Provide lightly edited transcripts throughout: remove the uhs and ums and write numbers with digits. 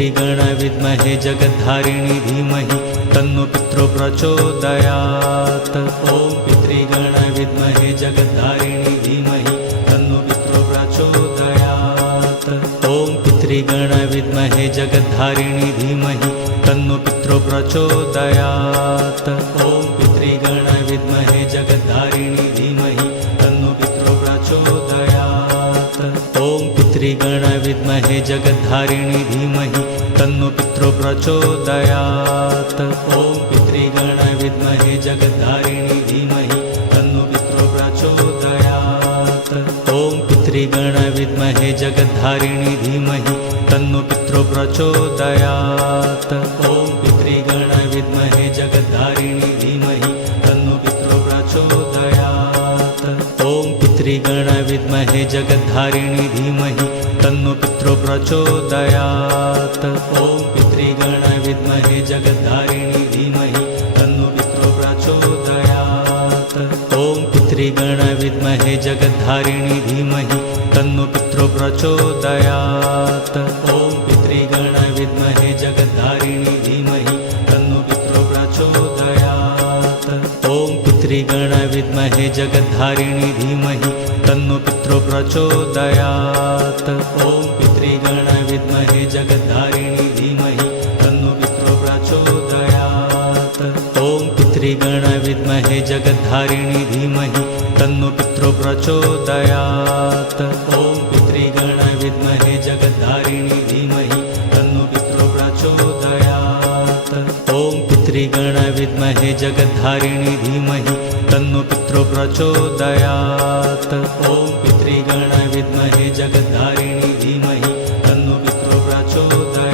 पितृगण विद्महे जगद्धारिणी धीमहि तन्नो पितरो प्रचोदयात्। ॐ पितृगण विद्महे जगद्धारिणी धीमहि तन्नो पितरो प्रचोदयात्। ॐ पितृगण विद्महे जगद्धारिणी धीमहि तन्नो पितरो प्रचोदयात्। ॐ पितृगण विद्महे जगद्धारिणी धीमहि तन्नो पितरो प्रचोदयात्। ॐ पितृगण विद्महे जगद्धारिणी धीमहि तन्नो पितरो प्रचोदयात्। ॐ पितृगण विद्महे जगद्धारिणी धीमहि तन्नो पितरो प्रचोदयात्। ॐ पितृगण विद्महे जगद्धारिणी धीमहि तन्नो पितरो प्रचोदयात्। ॐ पितृगण विद्महे जगद्धारिणी धीमहि तन्नो पितरो प्रचोदयात्। ॐ पितृगण विद्महे जगद्धारिणी धीमहि तन्नो पितरो प्रचोदयात्। ॐ पितृगण विद्महे जगद्धारिणी धीमहि तन्नो पितरो प्रचोदयात्। ॐ पितृगण विद्महे जगद्धारिणी धीमहि तन्नो पितरो प्रचोदयात्। ॐ पितृगण विद्महे जगद्धारिणी धीमहि तन्नो पितरो प्रचोदयात्। ॐ पितृगण विद्महे जगद्धारिणी धीमहि तन्नो पितरो प्रचोदयात्। ॐ पितृगण विद्महे जगद्धारिणी धीमहि तन्नो पितरो प्रचोदयात्। ॐ पितृगण विद्महे जगद्धारिणी धीमहि तन्नो पितरो प्रचोदयात्। ॐ पितृगण विद्महे जगद्धारिणी धीमहि तन्नो पितरो प्रचोदयात्। ॐ पितृगण विद्महे जगद्धारिणी धीमहि तन्नो पितरो प्रचोदयात्। ॐ पितृगण विद्महे जगद्धारिणी धीमहि तन्नो पितरो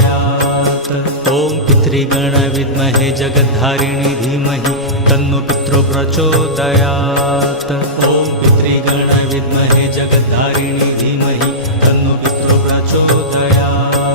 प्रचोदयात्। ॐ पितृगण विद्महे जगद्धारिणी धीमहि तन्नो पितरो प्रचोदयात्। ॐ पितृगण विद्महे जगद्धारिणी धीमहि तन्नो पितरो प्रचोदयात्।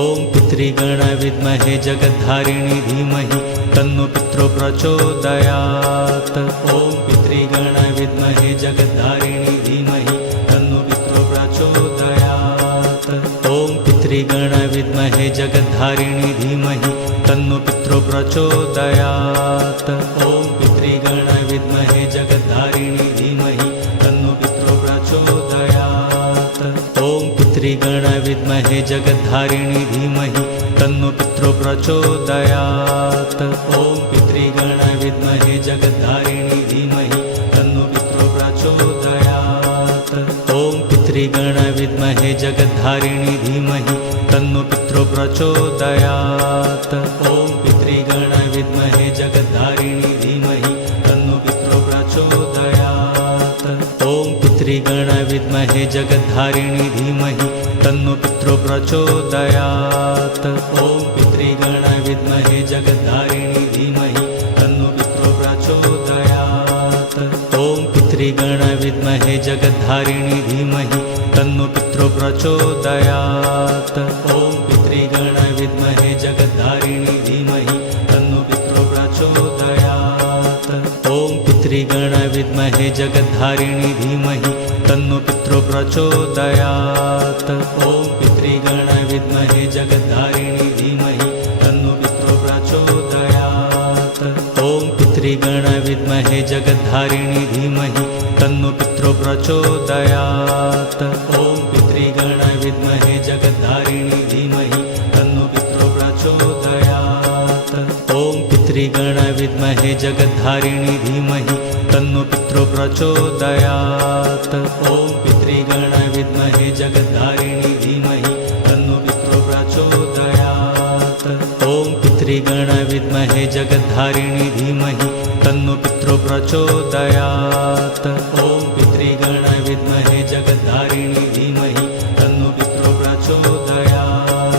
ॐ पितृगण विद्महे जगद्धारिणी धीमहि तन्नो पितरो प्रचोदयात्। ॐ पितृगण विद्महे जगद्धारिणी धीमहि तन्नो पितरो प्रचोदयात्। ॐ पितृगण विद्महे जगद्धारिणी धीमहि तन्नो पितरो प्रचोदयात्। ॐ पितृगण विद्महे जगद्धारिणी धीमहि तन्नो पितरो प्रचोदयात्। ॐ पितृगण विद्महे जगद्धारिणी धीमहि तन्नो पितरो प्रचोदयात्। ॐ पितृगण विद्महे जगद्धारिणी धीमहि तन्नो पितरो प्रचोदयात्। ॐ पितृगण विद्महे जगद्धारिणी धीमहि तन्नो पितरो प्रचोदयात्। ॐ पितृगण विद्महे जगद्धारिणी धीमहि तन्नो पितरो प्रचोदयात्। ॐ पितृगण विद्महे जगद्धारिणी धीमहि तन्नो पितरो प्रचोदयात्। ॐ पितृगण विद्महे जगद्धारिणी धीमहि तन्नो पितरो प्रचोदयात्। ॐ पितृगण विद्महे जगद्धारिणी धीमहि तन्नो पितरो प्रचोदयात्। ॐ पितृगण विद्महे जगद्धारिणी धीमहि तन्नो पितरो प्रचोदयात्। ॐ पितृगण विद्महे जगद्धारिणी धीमहि तन्नो पितरो प्रचोदयात्। ॐ पितृगण विद्महे जगद्धारिणी धीमहि तन्नो पितरो प्रचोदयात्। ॐ पितृगण विद्महे जगद्धारिणी धीमहि तन्नो पितरो प्रचोदयात्। ॐ पितृगण विद्महे जगद्धारिणी धीमहि तन्नो पितरो प्रचोदयात्। ॐ पितृगण विद्महे जगद्धारिणी धीमहि तन्नो पितरो प्रचोदयात्। ॐ पितृगण विद्महे जगद्धारिणी धीमहि तन्नो पितरो प्रचोदयात्। ॐ पितृगण विद्महे जगद्धारिणी धीमहि तन्नो पितरो प्रचोदयात्। ॐ पितृगण विद्महे जगद्धारिणी धीमहि तन्नो पितरो प्रचोदयात्।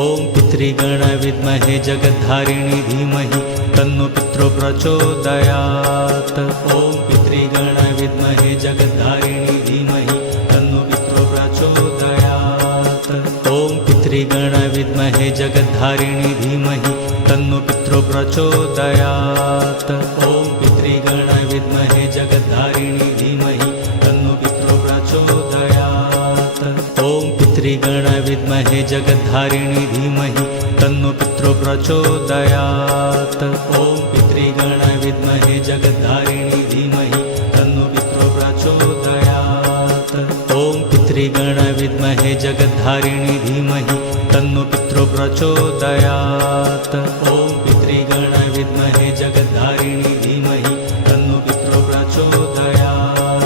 ॐ पितृगण विद्महे जगद्धारिणी धीमहि तन्नो पितरो प्रचोदयात्। ॐ पितृगण विद्महे जगद्धारिणी धीमहि तन्नो पितरो प्रचोदयात्। ॐ पितृगण विद्महे जगद्धारिणी धीमहि तन्नो पितरो प्रचोदयात्। ॐ पितृगण विद्महे जगद्धारिणी धीमहि तन्नो पितरो प्रचोदयात्। ॐ पितृगण पितृगण विद्महे जगद्धारिणी धीमहि तन्नो पितरो प्रचोदयात्। ॐ पितृगण विद्महे जगद्धारिणी धीमहि तन्नो पितरो प्रचोदयात्। ॐ पितृगण विद्महे जगद्धारिणी धीमहि तन्नो पितरो प्रचोदयात्। ॐ पितृगण विद्महे जगद्धारिणी धीमहि तन्नो पितरो प्रचोदयात्।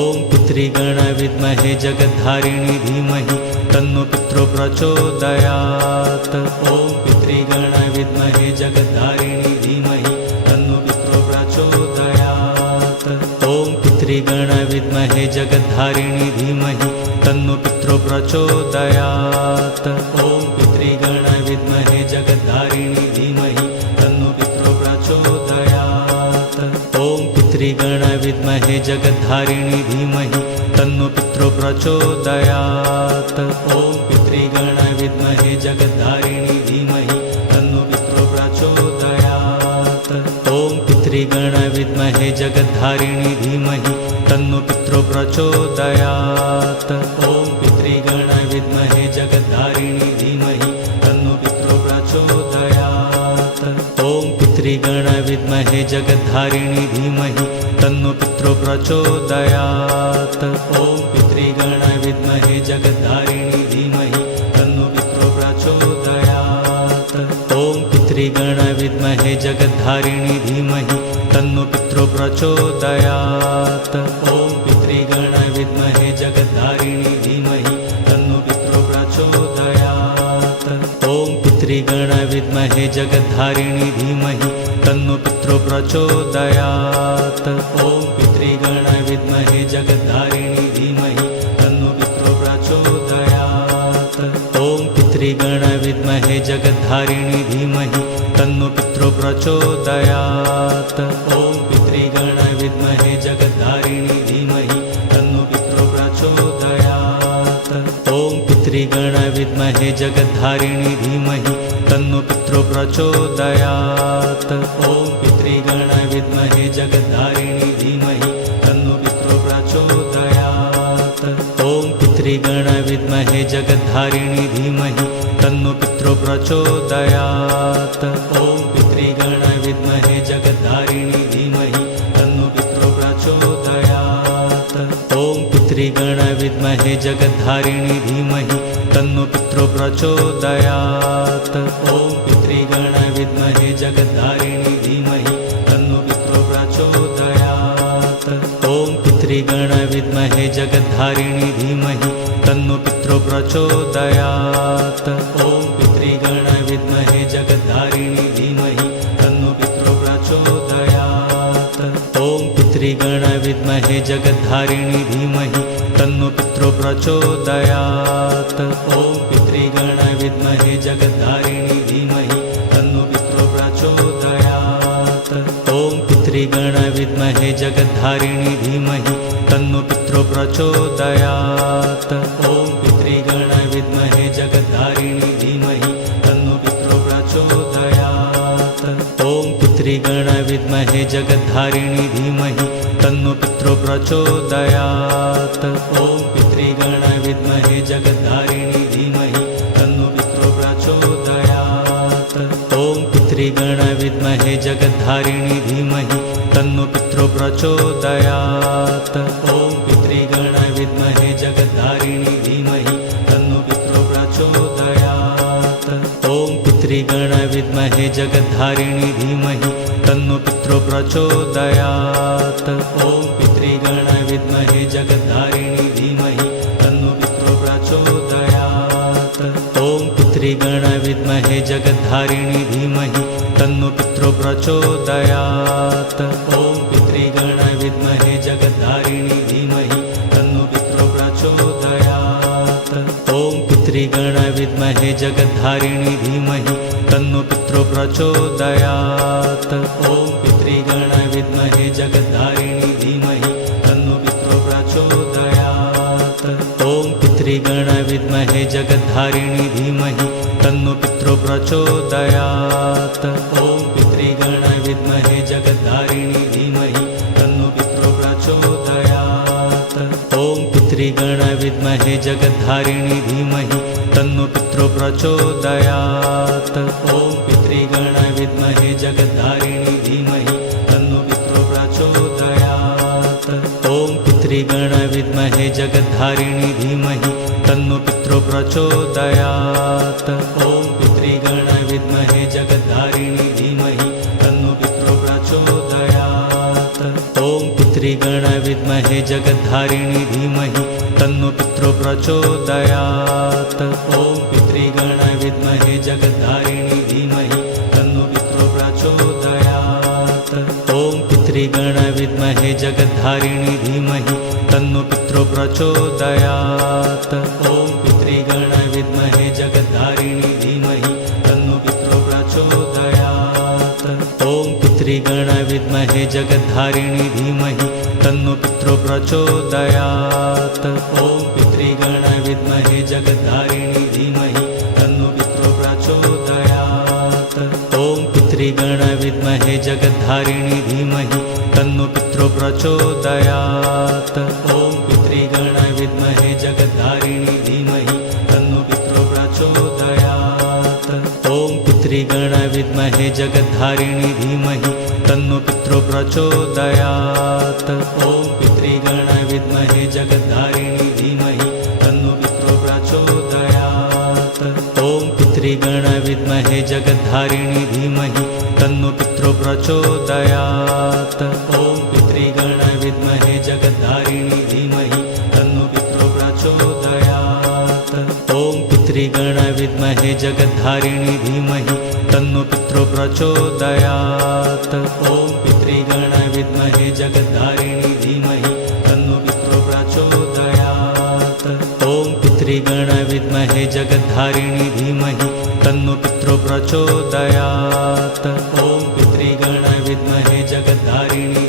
ॐ पितृगण विद्महे जगद्धारिणी धीमहि तन्नो पितरो प्रचोदयात्। ॐ पितृगण विद्महे जगद्धारिणी धीमहि तन्नो पितरो प्रचोदयात्। ॐ पितृगण विद्महे जगद्धारिणी धीमहि तन्नो पितरो प्रचोदयात्। ॐ पितृगण विद्महे जगद्धारिणी धीमहि तन्नो पितरो प्रचोदयात्। ॐ पितृगण विद्महे जगद्धारिणी धीमहि तन्नो पितरो प्रचोदयात्। ॐ पितृगण विद्महे जगद्धारिणी धीमहि तन्नो पितरो प्रचोदयात्। ॐ पितृगण विद्महे जगद्धारिणी धीमहि तन्नो पितरो प्रचोदयात्। ॐ पितृगण विद्महे जगद्धारिणी धीमहि तन्नो पितरो प्रचोदयात्। ॐ पितृगण विद्महे जगद्धारिणी धीमहि तन्नो पितरो प्रचोदयात्। ॐ पितृगण विद्महे जगद्धारिणी धीमहि तन्नो पितरो प्रचोदयात्। ॐ पितृगण विद्महे जगद्धारिणी धीमहि तन्नो पितरो प्रचोदयात्। ॐ पितृगण विद्महे जगद्धारिणी धीमहि तन्नो पितरो प्रचोदयात्। ॐ पितृगण विद्महे जगद्धारिणी धीमहि तन्नो पितरो प्रचोदयात्। ॐ पितृगण विद्महे जगद्धारिणी धीमहि तन्नो पितरो प्रचोदयात्। ॐ पितृगण विद्महे जगद्धारिणी धीमहि तन्नो पितरो प्रचोदयात्। ॐ पितृगण विद्महे जगद्धारिणी धीमहि तन्नो पितरो प्रचोदयात्। ॐ पितृगण विद्महे जगद्धारिणी धीमहि तन्नो पितरो प्रचोदयात्। ॐ पितृगण विद्महे जगद्धारिणी धीमहि तन्नो पितरो प्रचोदयात्। ॐ पितृगण विद्महे जगद्धारिणी धीमहि तन्नो पितरो प्रचोदयात्। ॐ पितृगण विद्महे जगद्धारिणी धीमहि तन्नो पितरो प्रचोदयात्। ॐ पितृगण विद्महे जगद्धारिणी धीमहि तन्नो पितरो प्रचोदयात्। ॐ पितृगण विद्महे जगद्धारिणी धीमहि तन्नो पितरो प्रचोदयात्। ॐ पितृगण विद्महे जगद्धारिणी धीमहि तन्नो पितरो प्रचोदयात्। ॐ पितृगण विद्महे जगद्धारिणी धीमहि तन्नो पितरो प्रचोदयात्। ॐ पितृगण विद्महे जगद्धारिणी धीमहि तन्नो पितरो प्रचोदयात्। ॐ पितृगण विद्महे जगद्धारिणी धीमहि तन्नो पितरो प्रचोदयात्। ॐ पितृगण विद्महे जगद्धारिणी धीमहि तन्नो पितरो प्रचोदयात्। ॐ पितृगण विद्महे जगद्धारिणी धीमहि तन्नो पितरो प्रचोदयात्। ॐ पितृगण विद्महे जगद्धारिणी धीमहि तन्नो पितरो प्रचोदयात्। ॐ पितृगण विद्महे जगद्धारिणी धीमहि तन्नो पितरो प्रचोदयात्। ॐ पितृगण विद्महे जगद्धारिणी धीमहि तन्नो पितरो प्रचोदयात्। ॐ पितृगण विद्महे जगद्धारिणी धीमहि तन्नो पितरो प्रचोदयात्। ॐ पितृगण विद्महे जगद्धारिणी धीमहि तन्नो पितरो प्रचोदयात्। ॐ पितृगण विद्महे जगद्धारिणी धीमहि तन्नो पितरो प्रचोदयात्। ॐ पितृगण विद्महे जगद्धारिणी धीमहि तन्नो पितरो प्रचोदयात्। ॐ पितृगण विद्महे जगद्धारिणी धीमहि तन्नो पितरो प्रचोदयात्। ॐ पितृगण विद्महे जगद्धारिणी धीमहि तन्नो पितरो प्रचोदयात्। ॐ पितृगण विद्महे जगद्धारिणी धीमहि तन्नो पितरो प्रचोदयात्। ॐ पितृगण विद्महे जगद्धारिणी धीमहि तन्नो पितरो प्रचोदयात्। ॐ पितृगण विद्महे जगद्धारिणी धीमहि तन्नो पितरो प्रचोदयात्। ॐ पितृगण विद्महे जगद्धारिणी धीमहि तन्नो पितरो प्रचोदयात्। ॐ पितृगण विद्महे जगद्धारिणी धीमहि तन्नो पितरो प्रचोदयात्। ॐ पितृगण विद्महे जगद्धारिणी धीमहि तन्नो पितरो प्रचोदयात्। ॐ पितृगण विद्महे जगद्धारिणी धीमहि तन्नो पितरो प्रचोदयात्। ॐ पितृगण विद्महे जगद्धारिणी धीमहि तन्नो पितरो प्रचोदयात्। ॐ पितृगण विद्महे जगद्धारिणी धीमहि तन्नो पितरो प्रचोदयात्। ॐ पितृगण विद्महे जगद्धारिणी धीमहि तन्नो पितरो प्रचोदयात्। ॐ पितृगण विद्महे जगद्धारिणी धीमहि तन्नो पितरो प्रचोदयात्। ॐ पितृगण विद्महे जगद्धारिणी धीमहि तन्नो पितरो प्रचोदयात्। ॐ पितृगण विद्महे जगद्धारिणी धीमहि तन्नो पितरो प्रचोदयात्। ॐ पितृगण विद्महे जगद्धारिणी धीमहि तन्नो पितरो प्रचोदयात्। ॐ पितृगण विद्महे जगद्धारिणी धीमहि तन्नो पितरो प्रचोदयात्। ॐ पितृगण विद्महे जगद्धारिणी धीमहि तन्नो पितरो प्रचोदयात्। ॐ पितृगण विद्महे जगद्धारिणी धीमहि तन्नो पितरो प्रचोदयात्। ॐ पितृगण विद्महे जगद्धारिणी धीमहि तन्नो पितरो प्रचोदयात्। ॐ पितृगण विद्महे जगद्धारिणी धीमहि तन्नो पितरो प्रचोदयात्। ॐ पितृगण विद्महे जगद्धारिणी धीमहि तन्नो पितरो प्रचोदयात्। ॐ पितृगण विद्महे जगद्धारिणी धीमहि तन्नो पितरो प्रचोदयात्। ॐ पितृगण विद्महे जगद्धारिणी धीमहि तन्नो पितरो प्रचोदयात्। ॐ पितृगण विद्महे जगद्धारिणी